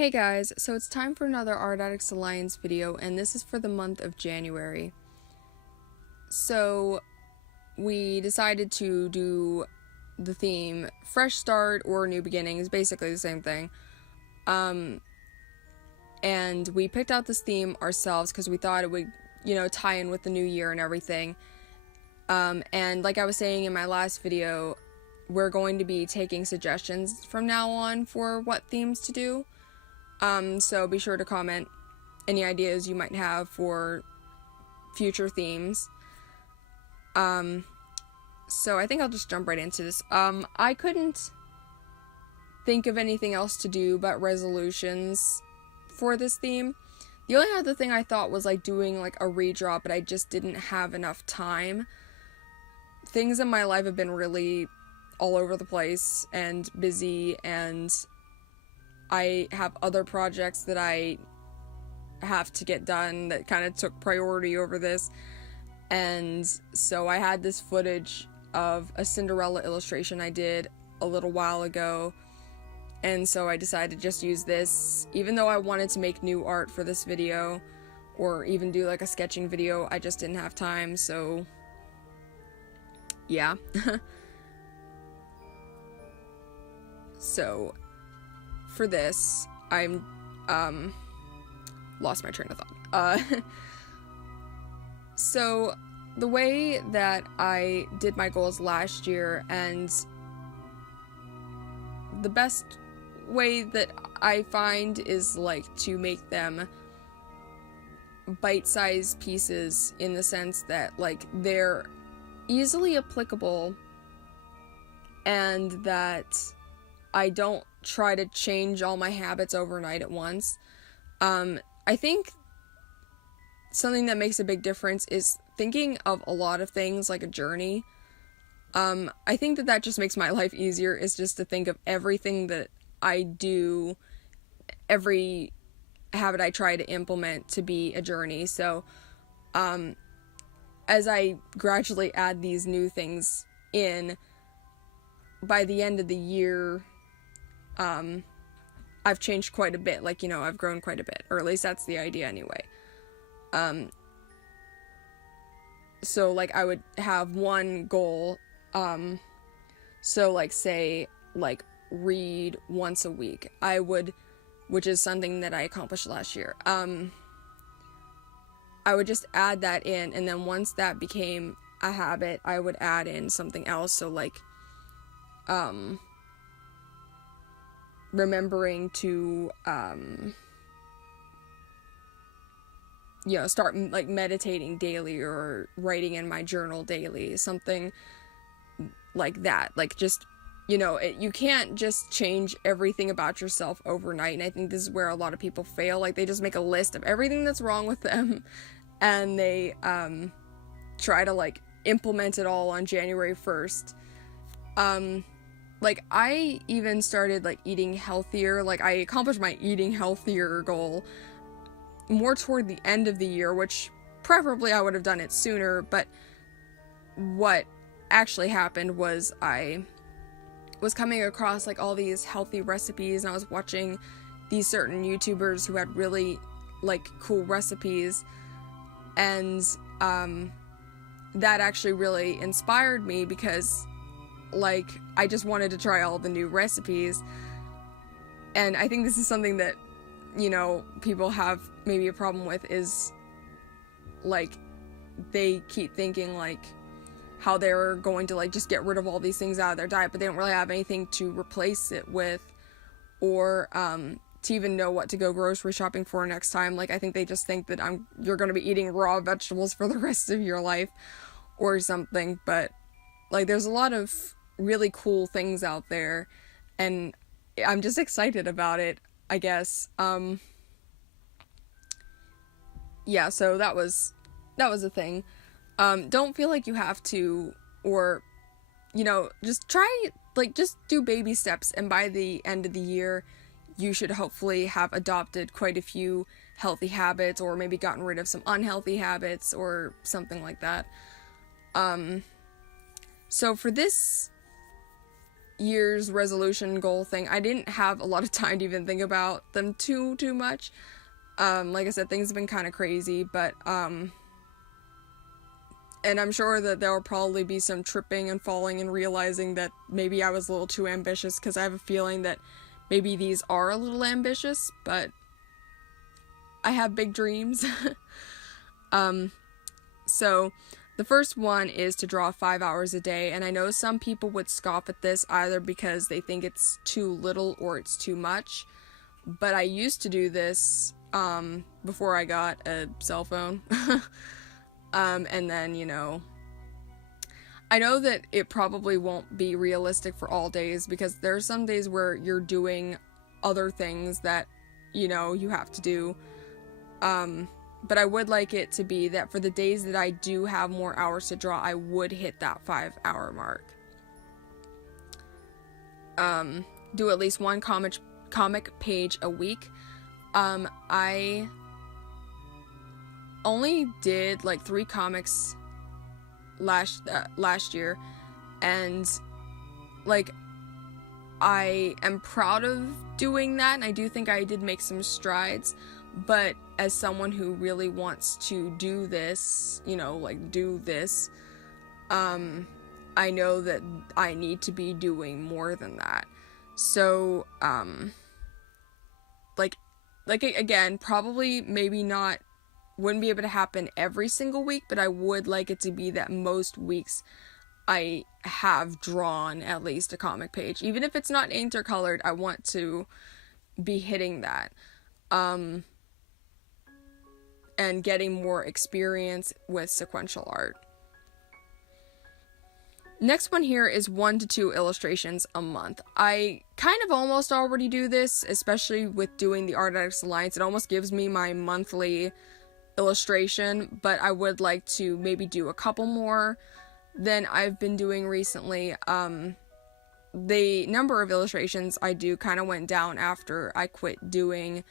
Hey guys, so it's time for another Art Addicts Alliance video, and this is for the month of January. So we decided to do the theme Fresh Start or New Beginnings, basically the same thing. And we picked out this theme ourselves because we thought it would, tie in with the new year and everything. And like I was saying in my last video, we're going to be taking suggestions from now on for what themes to do. So be sure to comment any ideas you might have for future themes. So I think I'll just jump right into this. I couldn't think of anything else to do but resolutions for this theme. The only other thing I thought was like doing like a redraw, but I just didn't have enough time. Things in my life have been really all over the place and busy, and I have other projects that I have to get done that kind of took priority over this. And so I had this footage of a Cinderella illustration I did a little while ago. And so I decided to just use this, even though I wanted to make new art for this video or even do like a sketching video. I just didn't have time, so yeah. So for this, I'm lost my train of thought. So the way that I did my goals last year, and the best way that I find is like to make them bite-sized pieces, in the sense that like they're easily applicable and that I don't try to change all my habits overnight at once. I think something that makes a big difference is thinking of a lot of things like a journey. I think that just makes my life easier, is just to think of everything that I do, every habit I try to implement to be a journey. So as I gradually add these new things in, by the end of the year, I've changed quite a bit. Like, I've grown quite a bit, or at least that's the idea anyway. So like I would have one goal, so like say like read once a week. Which is something that I accomplished last year. I would just add that in, and then once that became a habit, I would add in something else. So like, remembering to, start like meditating daily or writing in my journal daily, something like that. Like just, you can't just change everything about yourself overnight. And I think this is where a lot of people fail. Like they just make a list of everything that's wrong with them, and they, try to like implement it all on January 1st. Like I even started like eating healthier. Like I accomplished my eating healthier goal more toward the end of the year, which preferably I would have done it sooner. But what actually happened was I was coming across like all these healthy recipes, and I was watching these certain YouTubers who had really like cool recipes, and that actually really inspired me, because like I just wanted to try all the new recipes. And I think this is something that people have maybe a problem with, is like they keep thinking like how they're going to like just get rid of all these things out of their diet, but they don't really have anything to replace it with, or to even know what to go grocery shopping for next time. Like I think they just think that you're going to be eating raw vegetables for the rest of your life or something. But like there's a lot of really cool things out there, and I'm just excited about it, I guess. Yeah, so that was a thing. Don't feel like you have to, or just try, like just do baby steps, and by the end of the year you should hopefully have adopted quite a few healthy habits, or maybe gotten rid of some unhealthy habits or something like that. So for this year's resolution goal thing, I didn't have a lot of time to even think about them too much. Like I said, things have been kind of crazy, but and I'm sure that there will probably be some tripping and falling and realizing that maybe I was a little too ambitious, because I have a feeling that maybe these are a little ambitious, but I have big dreams. So the first one is to draw 5 hours a day, and I know some people would scoff at this either because they think it's too little or it's too much, but I used to do this before I got a cell phone. And then, you know, I know that it probably won't be realistic for all days, because there are some days where you're doing other things that, you know, you have to do. But I would like it to be that for the days that I do have more hours to draw, I would hit that 5-hour mark. Do at least one comic page a week. I only did like 3 comics last year, and like I am proud of doing that, and I do think I did make some strides, but as someone who really wants to do this, you know, like do this, I know that I need to be doing more than that. So like again, probably maybe not, wouldn't be able to happen every single week, but I would like it to be that most weeks I have drawn at least a comic page. Even if it's not inked or colored, I want to be hitting that. And getting more experience with sequential art. Next one here is 1 to 2 illustrations a month. I kind of almost already do this, especially with doing the Art Addicts Alliance. It almost gives me my monthly illustration, but I would like to maybe do a couple more than I've been doing recently. The number of illustrations I do kind of went down after I quit doing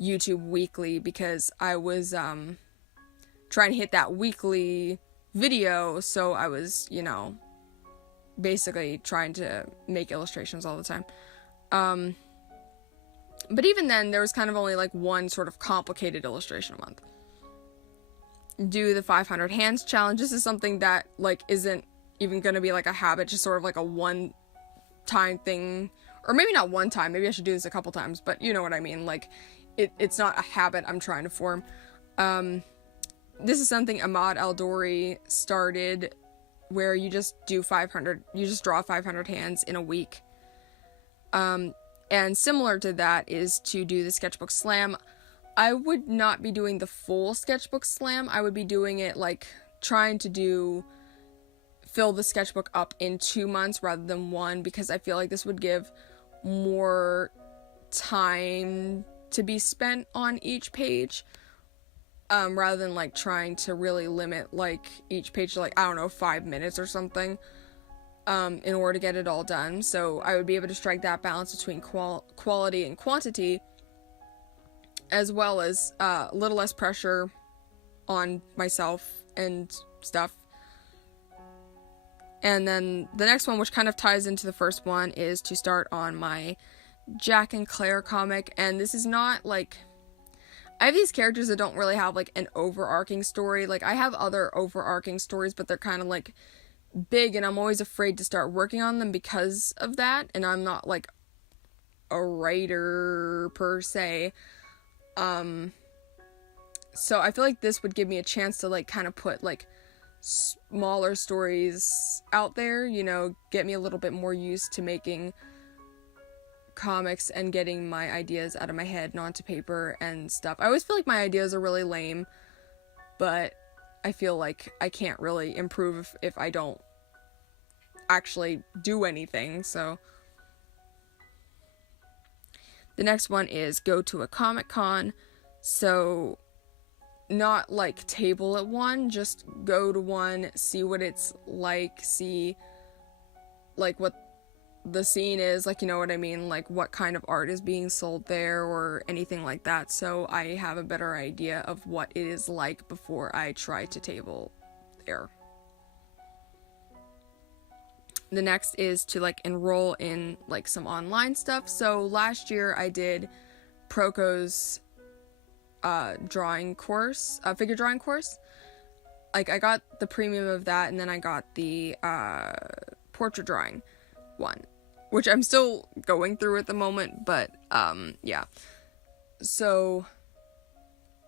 YouTube weekly, because I was trying to hit that weekly video, so I was, you know, basically trying to make illustrations all the time. But even then, there was kind of only like one sort of complicated illustration a month. Do the 500 hands challenge. This is something that like isn't even going to be like a habit, just sort of like a one-time thing, or maybe not one time, maybe I should do this a couple times, but you know what I mean, like it's not a habit I'm trying to form. This is something Ahmad Al-Dory started, where you just do 500, you just draw 500 hands in a week. And similar to that is to do the sketchbook slam. I would not be doing the full sketchbook slam. I would be doing it like trying to fill the sketchbook up in 2 months rather than 1, because I feel like this would give more time to be spent on each page, rather than like trying to really limit like each page to like, I don't know, 5 minutes or something, in order to get it all done. So I would be able to strike that balance between quality and quantity, as well as a little less pressure on myself and stuff. And then the next one, which kind of ties into the first one, is to start on my Jack and Claire comic. And this is not like, I have these characters that don't really have like an overarching story. Like I have other overarching stories, but they're kind of like big, and I'm always afraid to start working on them because of that. And I'm not like a writer per se. So I feel like this would give me a chance to like kind of put like smaller stories out there, you know, get me a little bit more used to making comics and getting my ideas out of my head and onto paper and stuff. I always feel like my ideas are really lame, but I feel like I can't really improve if I don't actually do anything. So the next one is go to a Comic-Con. So not like table at one, just go to one, see what it's like, see like what the scene is, like, you know what I mean, like what kind of art is being sold there or anything like that, so I have a better idea of what it is like before I try to table there. the next is to like enroll in like some online stuff. So last year I did Proco's drawing course, figure drawing course. Like I got the premium of that, and then I got the portrait drawing one, which I'm still going through at the moment, but yeah. So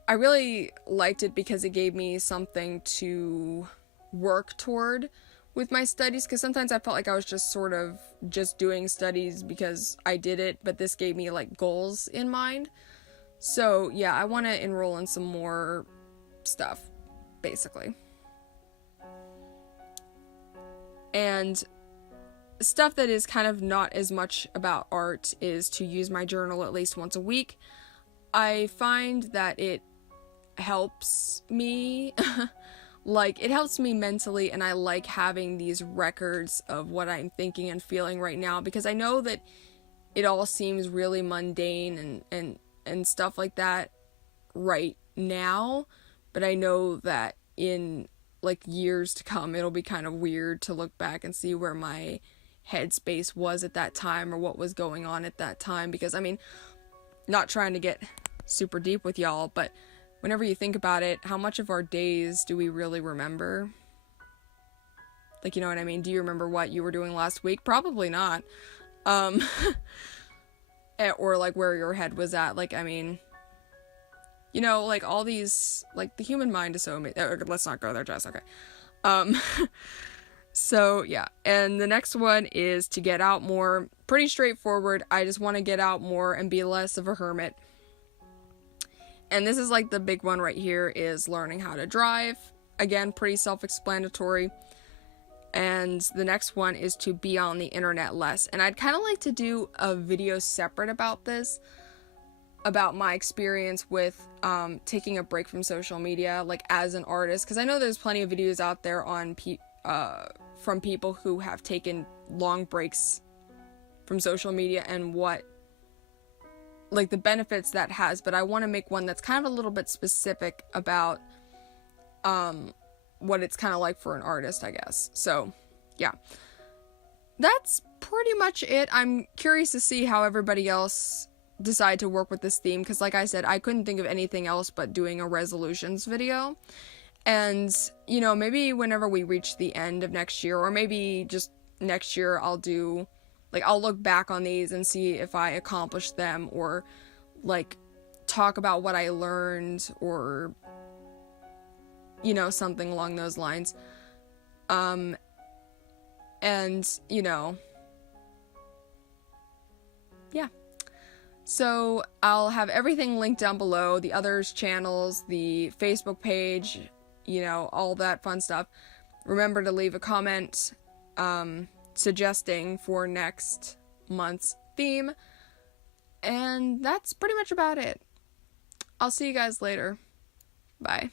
I really liked it because it gave me something to work toward with my studies, because sometimes I felt like I was just sort of just doing studies because I did it, but this gave me like goals in mind. So yeah, I want to enroll in some more stuff, basically. And stuff that is kind of not as much about art is to use my journal at least once a week. I find that it helps me like it helps me mentally, and I like having these records of what I'm thinking and feeling right now, because I know that it all seems really mundane and stuff like that right now, but I know that in like years to come it'll be kind of weird to look back and see where my headspace was at that time or what was going on at that time, because I mean, not trying to get super deep with y'all, but whenever you think about it, how much of our days do we really remember? Like, you know what I mean? Do you remember what you were doing last week? Probably not. Or like where your head was at. Like, I mean, you know, like all these, like the human mind is so amazing. Let's not go there, Jess. Okay. So yeah. And the next one is to get out more. Pretty straightforward. I just want to get out more and be less of a hermit. And this is like the big one right here, is learning how to drive. Again, pretty self-explanatory. And the next one is to be on the internet less. And I'd kind of like to do a video separate about this, about my experience with taking a break from social media, like as an artist. Because I know there's plenty of videos out there on from people who have taken long breaks from social media and what, like the benefits that has, but I want to make one that's kind of a little bit specific about what it's kind of like for an artist, I guess. So yeah, that's pretty much it. I'm curious to see how everybody else decide to work with this theme, because like I said, I couldn't think of anything else but doing a resolutions video. And you know, maybe whenever we reach the end of next year, or maybe just next year, I'll look back on these and see if I accomplished them, or like talk about what I learned, or you know, something along those lines. And you know, yeah. So I'll have everything linked down below, the others' channels, the Facebook page, you know, all that fun stuff. Remember to leave a comment suggesting for next month's theme. And that's pretty much about it. I'll see you guys later. Bye.